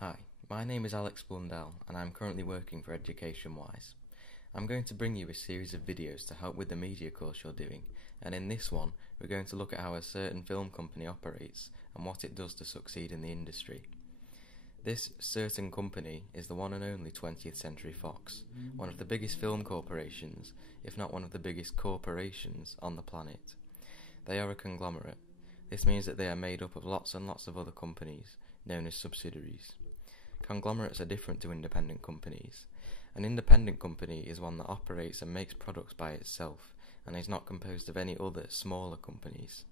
Hi, my name is Alex Blundell and I'm currently working for EducationWise. I'm going to bring you a series of videos to help with the media course you're doing, and in this one we're going to look at how a certain film company operates and what it does to succeed in the industry. This certain company is the one and only 20th Century Fox, one of the biggest film corporations, if not one of the biggest corporations on the planet. They are a conglomerate. This means that they are made up of lots and lots of other companies, known as subsidiaries. Conglomerates are different to independent companies. An independent company is one that operates and makes products by itself, and is not composed of any other smaller companies.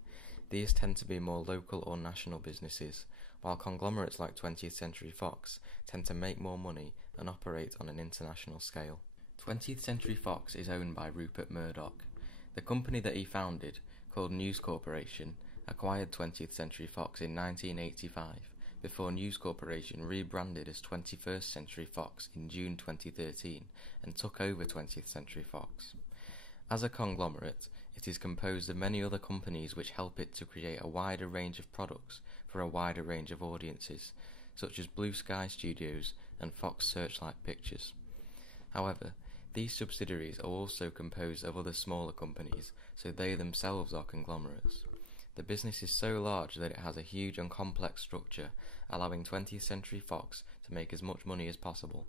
These tend to be more local or national businesses, while conglomerates like 20th Century Fox tend to make more money and operate on an international scale. 20th Century Fox is owned by Rupert Murdoch. The company that he founded, called News Corporation, acquired 20th Century Fox in 1985, before News Corporation rebranded as 21st Century Fox in June 2013 and took over 20th Century Fox. As a conglomerate, it is composed of many other companies which help it to create a wider range of products for a wider range of audiences, such as Blue Sky Studios and Fox Searchlight Pictures. However, these subsidiaries are also composed of other smaller companies, so they themselves are conglomerates. The business is so large that it has a huge and complex structure, allowing 20th Century Fox to make as much money as possible.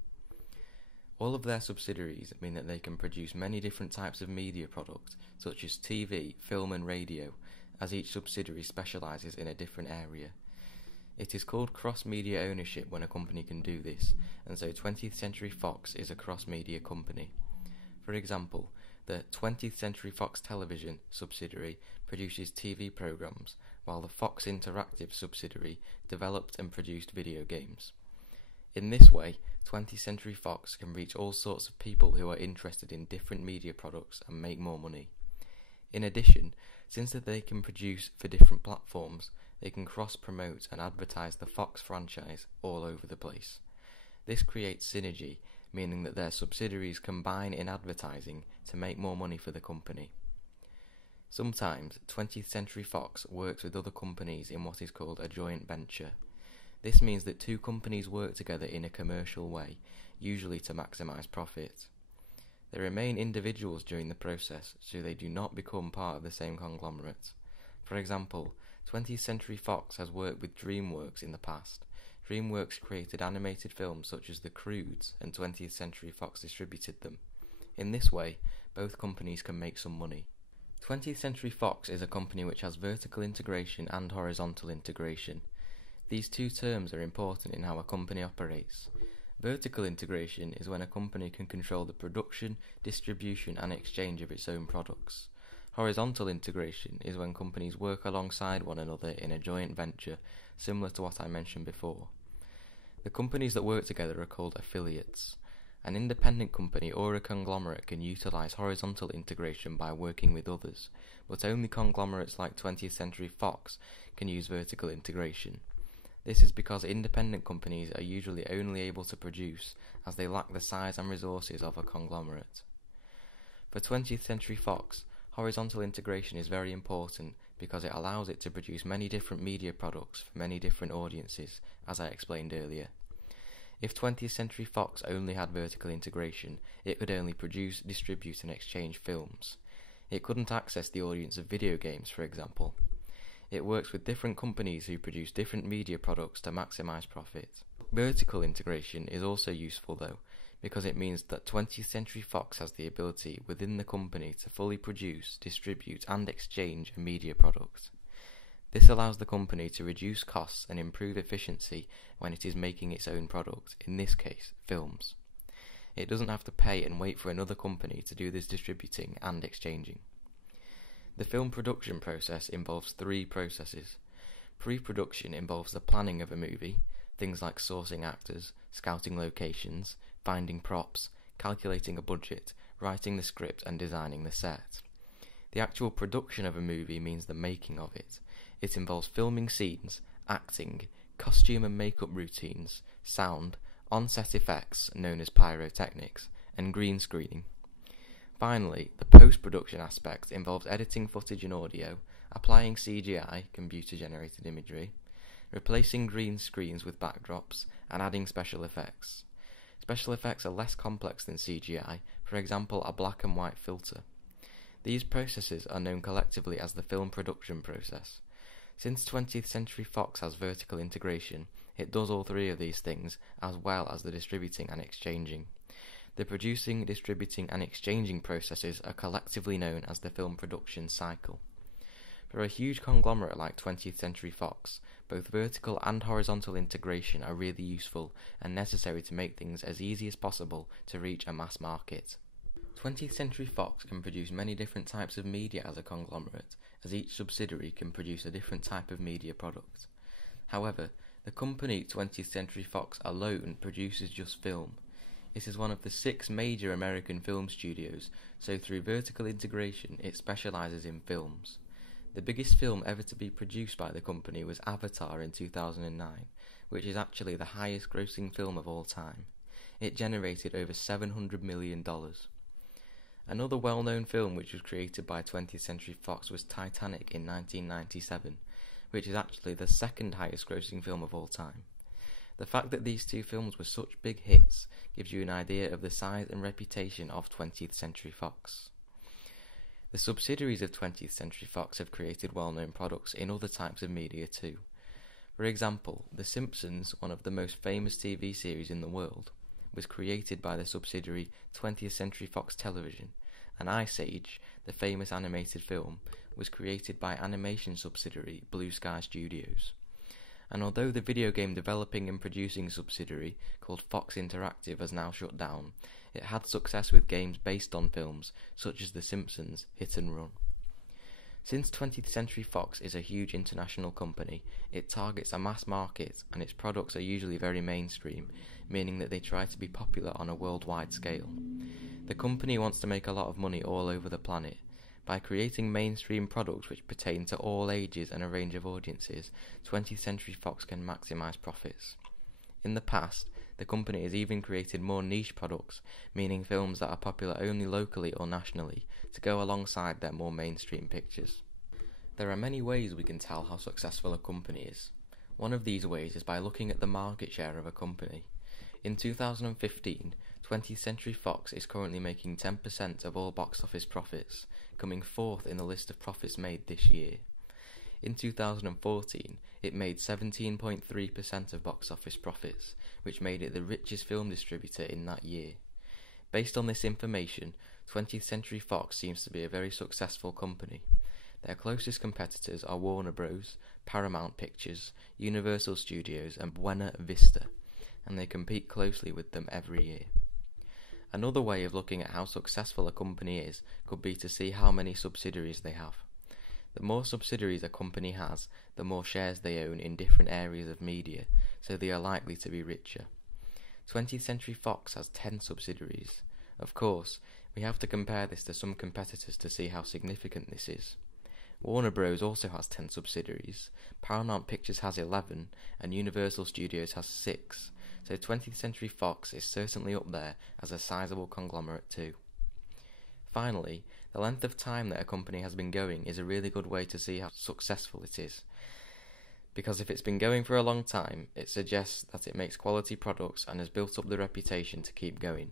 All of their subsidiaries mean that they can produce many different types of media products, such as TV, film and radio, as each subsidiary specialises in a different area. It is called cross-media ownership when a company can do this, and so 20th Century Fox is a cross-media company. For example, the 20th Century Fox Television subsidiary produces TV programs, while the Fox Interactive subsidiary developed and produced video games. In this way, 20th Century Fox can reach all sorts of people who are interested in different media products and make more money. In addition, since that they can produce for different platforms, they can cross-promote and advertise the Fox franchise all over the place. This creates synergy, meaning that their subsidiaries combine in advertising to make more money for the company. Sometimes 20th Century Fox works with other companies in what is called a joint venture. This means that two companies work together in a commercial way, usually to maximise profit. They remain individuals during the process, so they do not become part of the same conglomerate. For example, 20th Century Fox has worked with DreamWorks in the past. DreamWorks created animated films such as The Croods, and 20th Century Fox distributed them. In this way, both companies can make some money. 20th Century Fox is a company which has vertical integration and horizontal integration. These two terms are important in how a company operates. Vertical integration is when a company can control the production, distribution and exchange of its own products. Horizontal integration is when companies work alongside one another in a joint venture, similar to what I mentioned before. The companies that work together are called affiliates. An independent company or a conglomerate can utilise horizontal integration by working with others, but only conglomerates like 20th Century Fox can use vertical integration. This is because independent companies are usually only able to produce as they lack the size and resources of a conglomerate. For 20th Century Fox, horizontal integration is very important because it allows it to produce many different media products for many different audiences, as I explained earlier. If 20th Century Fox only had vertical integration, it could only produce, distribute and exchange films. It couldn't access the audience of video games, for example. It works with different companies who produce different media products to maximise profit. Vertical integration is also useful though, because it means that 20th Century Fox has the ability within the company to fully produce, distribute and exchange a media product. This allows the company to reduce costs and improve efficiency when it is making its own product, in this case, films. It doesn't have to pay and wait for another company to do this distributing and exchanging. The film production process involves three processes. Pre-production involves the planning of a movie, things like sourcing actors, scouting locations, finding props, calculating a budget, writing the script and designing the set. The actual production of a movie means the making of it. It involves filming scenes, acting, costume and makeup routines, sound, on-set effects known as pyrotechnics, and green screening. Finally, the post-production aspect involves editing footage and audio, applying CGI, computer-generated imagery, replacing green screens with backdrops, and adding special effects. Special effects are less complex than CGI, for example a black and white filter. These processes are known collectively as the film production process. Since 20th Century Fox has vertical integration, it does all three of these things, as well as the distributing and exchanging. The producing, distributing and exchanging processes are collectively known as the film production cycle. For a huge conglomerate like 20th Century Fox, both vertical and horizontal integration are really useful and necessary to make things as easy as possible to reach a mass market. 20th Century Fox can produce many different types of media as a conglomerate, as each subsidiary can produce a different type of media product. However, the company 20th Century Fox alone produces just film. It is one of the 6 major American film studios, so through vertical integration it specializes in films. The biggest film ever to be produced by the company was Avatar in 2009, which is actually the highest grossing film of all time. It generated over $700 million. Another well-known film which was created by 20th Century Fox was Titanic in 1997, which is actually the second highest grossing film of all time. The fact that these two films were such big hits gives you an idea of the size and reputation of 20th Century Fox. The subsidiaries of 20th Century Fox have created well-known products in other types of media too. For example, The Simpsons, one of the most famous TV series in the world, was created by the subsidiary 20th Century Fox Television, and Ice Age, the famous animated film, was created by animation subsidiary Blue Sky Studios. And although the video game developing and producing subsidiary called Fox Interactive has now shut down, it had success with games based on films such as The Simpsons Hit and Run. Since 20th Century Fox is a huge international company, it targets a mass market and its products are usually very mainstream, meaning that they try to be popular on a worldwide scale. The company wants to make a lot of money all over the planet. By creating mainstream products which pertain to all ages and a range of audiences, 20th Century Fox can maximize profits. In the past, the company has even created more niche products, meaning films that are popular only locally or nationally, to go alongside their more mainstream pictures. There are many ways we can tell how successful a company is. One of these ways is by looking at the market share of a company. In 2015, 20th Century Fox is currently making 10% of all box office profits, coming 4th in the list of profits made this year. In 2014, it made 17.3% of box office profits, which made it the richest film distributor in that year. Based on this information, 20th Century Fox seems to be a very successful company. Their closest competitors are Warner Bros., Paramount Pictures, Universal Studios and Buena Vista, and they compete closely with them every year. Another way of looking at how successful a company is could be to see how many subsidiaries they have. The more subsidiaries a company has, the more shares they own in different areas of media, so they are likely to be richer. 20th Century Fox has 10 subsidiaries. Of course, we have to compare this to some competitors to see how significant this is. Warner Bros. Also has 10 subsidiaries, Paramount Pictures has 11, and Universal Studios has 6, so 20th Century Fox is certainly up there as a sizable conglomerate too. Finally, the length of time that a company has been going is a really good way to see how successful it is. Because if it's been going for a long time, it suggests that it makes quality products and has built up the reputation to keep going.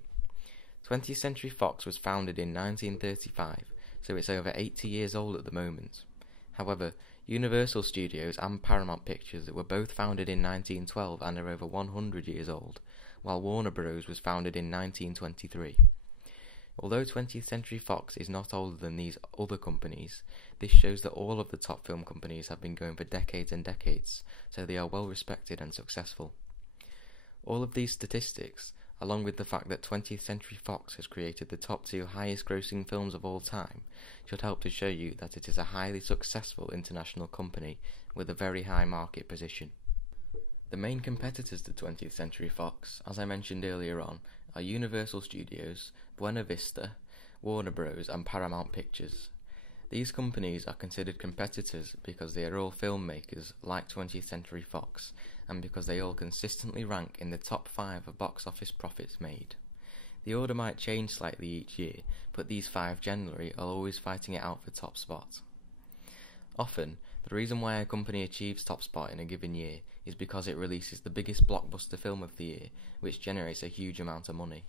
20th Century Fox was founded in 1935, so it's over 80 years old at the moment. However, Universal Studios and Paramount Pictures were both founded in 1912 and are over 100 years old, while Warner Bros. Was founded in 1923. Although 20th Century Fox is not older than these other companies, this shows that all of the top film companies have been going for decades and decades, so they are well respected and successful. All of these statistics, along with the fact that 20th Century Fox has created the top 2 highest grossing films of all time, should help to show you that it is a highly successful international company with a very high market position. The main competitors to 20th Century Fox, as I mentioned earlier on, are Universal Studios, Buena Vista, Warner Bros. And Paramount Pictures. These companies are considered competitors because they are all filmmakers like 20th Century Fox, and because they all consistently rank in the top 5 of box office profits made. The order might change slightly each year, but these 5 generally are always fighting it out for top spot. Often, the reason why a company achieves top spot in a given year is because it releases the biggest blockbuster film of the year, which generates a huge amount of money.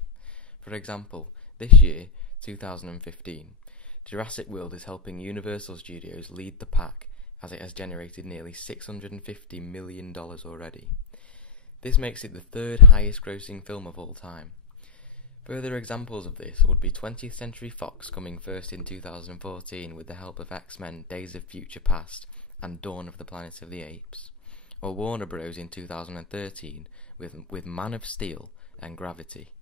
For example, this year, 2015, Jurassic World is helping Universal Studios lead the pack as it has generated nearly $650 million already. This makes it the third highest grossing film of all time. Further examples of this would be 20th Century Fox coming first in 2014 with the help of X-Men Days of Future Past and Dawn of the Planet of the Apes, or Warner Bros. In 2013 with Man of Steel and Gravity.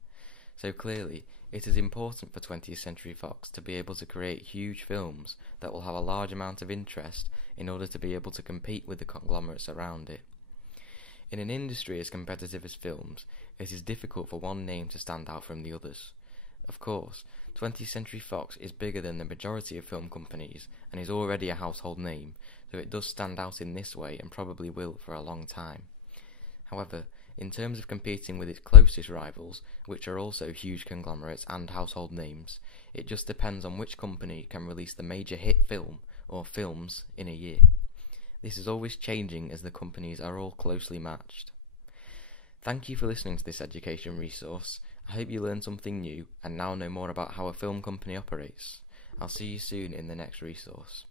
So clearly, it is important for 20th Century Fox to be able to create huge films that will have a large amount of interest in order to be able to compete with the conglomerates around it. In an industry as competitive as films, it is difficult for one name to stand out from the others. Of course, 20th Century Fox is bigger than the majority of film companies and is already a household name, so it does stand out in this way and probably will for a long time. However, in terms of competing with its closest rivals, which are also huge conglomerates and household names, it just depends on which company can release the major hit film or films in a year. This is always changing as the companies are all closely matched. Thank you for listening to this education resource. I hope you learned something new and now know more about how a film company operates. I'll see you soon in the next resource.